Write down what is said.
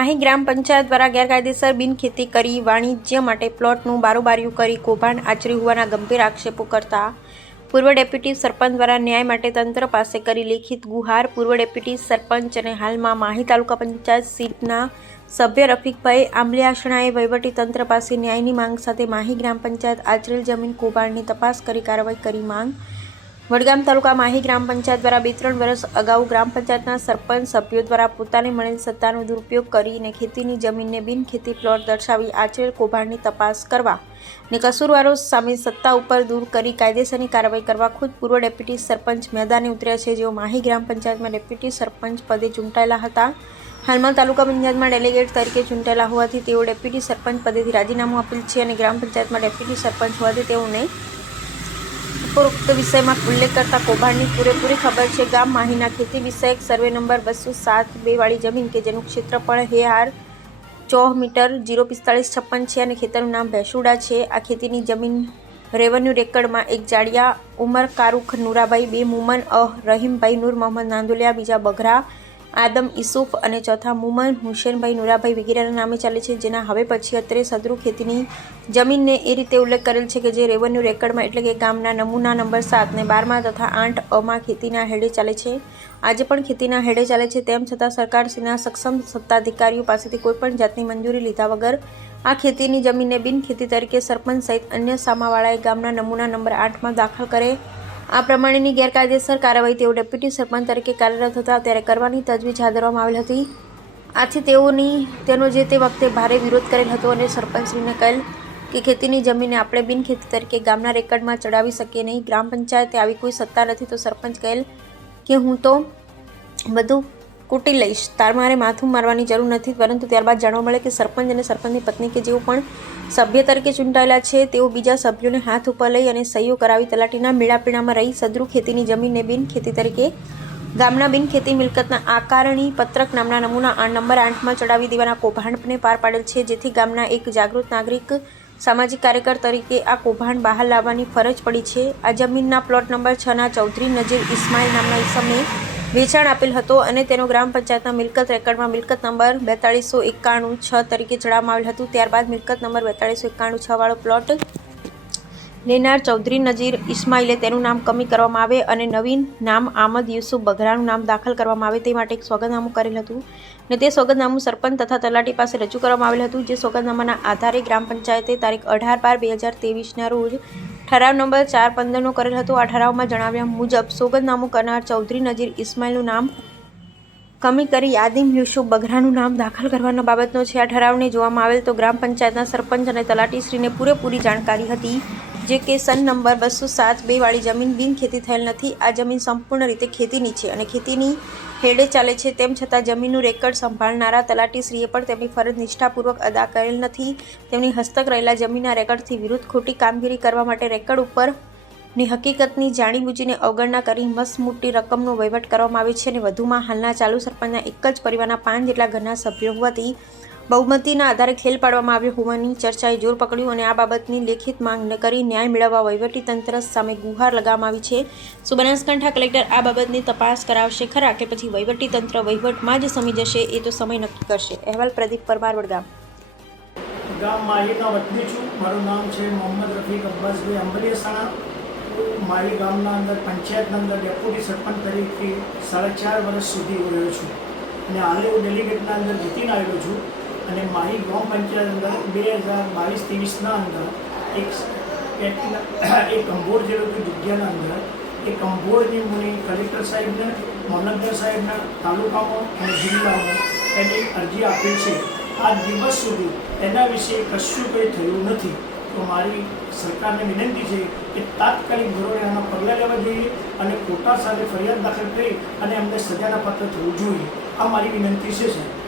માહી ગ્રામ પંચાયત દ્વારા ગેરકાયદેસર બિનખેતી કરી વાણિજ્ય માટે પ્લોટનું બારોબારિયું કરી કૌભાંડ આચર્યું હોવાના ગંભીર આક્ષેપો કરતા પૂર્વ ડેપ્યુટી સરપંચ દ્વારા ન્યાય માટે તંત્ર પાસે કરી લેખિત ગુહાર. પૂર્વ ડેપ્યુટી સરપંચ અને હાલમાં માહી તાલુકા પંચાયત સીટના સભ્ય રફીકભાઈ આંબલિયાસણાએ વહીવટી તંત્ર પાસે ન્યાયની માંગ સાથે માહી ગ્રામ પંચાયત આચરેલ જમીન કૌભાંડની તપાસ કરી કાર્યવાહી કરી માંગ. વડગામ તાલુકા માહી ગ્રામ પંચાયત દ્વારા 2-3 વર્ષ અગાઉ ગ્રામ પંચાયતના સરપંચ સભ્યો દ્વારા પોતાને મળેલ સત્તાનો દુરુપયોગ કરીને ખેતીની જમીનને બિનખેતી પ્લોટ દર્શાવી આચરેલ કૌભાંડની તપાસ કરવા ને કસૂરવારો સામે સત્તા ઉપર દૂર કરી કાયદેસરની કાર્યવાહી કરવા ખુદ પૂર્વ ડેપ્યુટી સરપંચ મેદાને ઉતર્યા છે, જેઓ માહી ગ્રામ પંચાયતમાં ડેપ્યુટી સરપંચ પદે ચૂંટાયેલા હતા. હાલમાં તાલુકા પંચાયતમાં ડેલિગેટ તરીકે ચૂંટાયેલા હોવાથી તેઓ ડેપ્યુટી સરપંચ પદેથી રાજીનામું આપેલ છે અને ગ્રામ પંચાયતમાં ડેપ્યુટી સરપંચ હોવાથી તેઓને ઉપરોક્ત વિષયમાં ઉલ્લેખ કરતા કૌભાંડની પૂરેપૂરી ખબર છે. ગામ માહીના ખેતી વિષયક સર્વે નંબર 207-2 વાળી જમીન કે જેનું ક્ષેત્રફળ હેહાર 4 મીટર 04556 છે અને ખેતરનું નામ ભેંસુડા છે. આ ખેતીની જમીન રેવન્યુ રેકર્ડમાં એક જાડિયા ઉમર કારુખ નુરાભાઈ, 2 મુમન રહીમભાઈ નૂર મોહમ્મદ નાંદોલિયા, બીજા બઘરા આદમ ઈસુફ અને ચોથા મુમન હુસેનભાઈ નુરાભાઈ વગેરેના નામે ચાલે છે, જેના હવે પછી અત્રે સદરુ ખેતીની જમીનને એ રીતે ઉલ્લેખ કરેલ છે કે જે રેવન્યુ રેકર્ડમાં એટલે કે ગામના નમૂના નંબર 7 ને 12 તથા 8 ખેતીના હેડે ચાલે છે. આજે પણ ખેતીના હેડે ચાલે છે. તેમ છતાં સરકારશ્રીના સક્ષમ સત્તાધિકારીઓ પાસેથી કોઈપણ જાતની મંજૂરી લીધા વગર આ ખેતીની જમીનને બિનખેતી તરીકે સરપંચ સહિત અન્ય સામાવાળાએ ગામના નમૂના નંબર 8માં દાખલ કરે. આ પ્રમાણેની ગેરકાયદેસર કાર્યવાહી તેઓ ડેપ્યુટી સરપંચ તરીકે કાર્યરત હતા ત્યારે કરવાની તજવીજ હાથ ધરવામાં આવેલ હતી. આથી તેનો જે તે વખતે ભારે વિરોધ કરેલ હતો અને સરપંચશ્રીને કહેલ કે ખેતીની જમીનને આપણે બિનખેતી તરીકે ગામના રેકર્ડમાં ચડાવી શકીએ નહીં. ગ્રામ પંચાયતે આવી કોઈ સત્તા નથી. તો સરપંચ કહેલ કે હું તો બધું કૂટી લઈશ, તાર મારે માથું મારવાની જરૂર નથી. પરંતુ ત્યારબાદ જાણવા મળે કે સરપંચ અને સરપંચની પત્ની કે જેઓ પણ સભ્ય તરીકે ચૂંટાયેલા છે તેઓ બીજા સભ્યોને હાથ ઉપર લઈ અને સહીઓ કરાવી તલાટીના મેળાપીણામાં રહી સદરુ ખેતીની જમીનને બિનખેતી તરીકે ગામના બિનખેતી મિલકતના આકારણી પત્રક નામના નમૂના નંબર 8માં ચડાવી દેવાના કૌભાંડને પાર પાડેલ છે, જેથી ગામના એક જાગૃત નાગરિક સામાજિક કાર્યકર તરીકે આ કૌભાંડ બહાર લાવવાની ફરજ પડી છે. આ જમીનના પ્લોટ નંબર 6ના ચૌધરી નજીર ઇસ્માઇલ નામના ઈસમને વેચાણ આપેલ હતો અને તેનો ગ્રામ પંચાયતના મિલકત રેકર્ડમાં મિલકત નંબર 4291-6 તરીકે ચડાવવામાં આવેલ હતું. ત્યારબાદ મિલકત નંબર 4291-6 વાળો પ્લોટ લેનાર ચૌધરી નજીર ઇસ્માઇલે તેનું નામ કમી કરવામાં આવે અને નવીન નામ આમદ યુસુફ બઘરાનું નામ દાખલ કરવામાં આવે તે માટે એક સોગંદનામું કરેલ હતું અને તે સોગંદનામું સરપંચ તથા તલાટી પાસે રજૂ કરવામાં આવેલ હતું. જે સોગંદનામાના આધારે ગ્રામ પંચાયતે તારીખ 18/12/2023ના રોજ ઠરાવ નંબર 415નો કરેલ હતો. આ ઠરાવમાં જણાવ્યા મુજબ સોગંદનામું કરનાર ચૌધરી નજીર ઇસ્માઇલનું નામ કમી કરી આદિમ યુસુફ બઘરાનું નામ દાખલ કરવાના બાબતનો છે. આ ઠરાવને જોવામાં આવેલ તો ગ્રામ પંચાયતના સરપંચ અને તલાટીશ્રીને પૂરેપૂરી જાણકારી હતી, જે કે સન નંબર 207-2 વાળી જમીન બિનખેતી થયેલ નથી. આ જમીન સંપૂર્ણ રીતે ખેતીની છે અને ખેતીની હેડે ચાલે છે. તેમ છતાં જમીનનું રેકર્ડ સંભાળનારા તલાટીશ્રીએ પણ તેમની ફરજ નિષ્ઠાપૂર્વક અદા કરેલ નથી. તેમની હસ્તક રહેલા જમીનના રેકર્ડથી વિરુદ્ધ ખોટી કામગીરી કરવા માટે રેકર્ડ ઉપરની હકીકતની જાણીબૂજીને અવગણના કરી મસમોટી રકમનો વહીવટ કરવામાં આવે છે અને વધુમાં હાલના ચાલુ સરપંચના એક જ પરિવારના 5 જેટલા ઘરના સભ્યો હોવાથી બહુમતીના આધારે ખેલ પાડવામાં આવ્યો હોવાની ચર્ચાએ જોર પકડ્યું અને આ બાબતની લેખિત માંગ કરી ન્યાય મેળવવા વહીવટી તંત્ર સામે ગુહાર લગાવવામાં આવી છે. શું બનાસકાંઠા કલેક્ટર આ બાબતની તપાસ કરાવશે ખરા કે પછી વહીવટી તંત્ર વહીવટમાં જ સમી જશે એ તો સમય નક્કી કરશે. અહેવાલ પ્રદીપ પરમાર, વડગામ. ગામ માહીના વતની છું. મારું નામ છે મોહમ્મદ રફીક અબ્બાસભાઈ આંબલિયાસણા. મારી ગામના અંદર પંચાયતના અંદર ડેપ્યુટી સરપંચ તરીકે 4.5 વર્ષ સુધી રહ્યો છું અને હાલે હું ડેલિગેટના અંદર જીતીને આવેલો છું અને માહી ગ્રામ પંચાયત અંદર 2022-23ના અંદર એક કંભોળ જેવી જગ્યાના અંદર એ કંભોળની મને કલેક્ટર સાહેબને, મામલતદાર સાહેબના તાલુકામાં અને જિલ્લામાં એની અરજી આપી છે. આ દિવસ સુધી એના વિશે કશું કંઈ થયું નથી. તો મારી સરકારને વિનંતી છે કે તાત્કાલિક ધોરણે આના પગલાં લેવા જોઈએ અને કોર્ટ સાથે ફરિયાદ દાખલ કરી અને અમને સજાના પાત્ર થવું જોઈએ. આ મારી વિનંતી છે સાહેબ.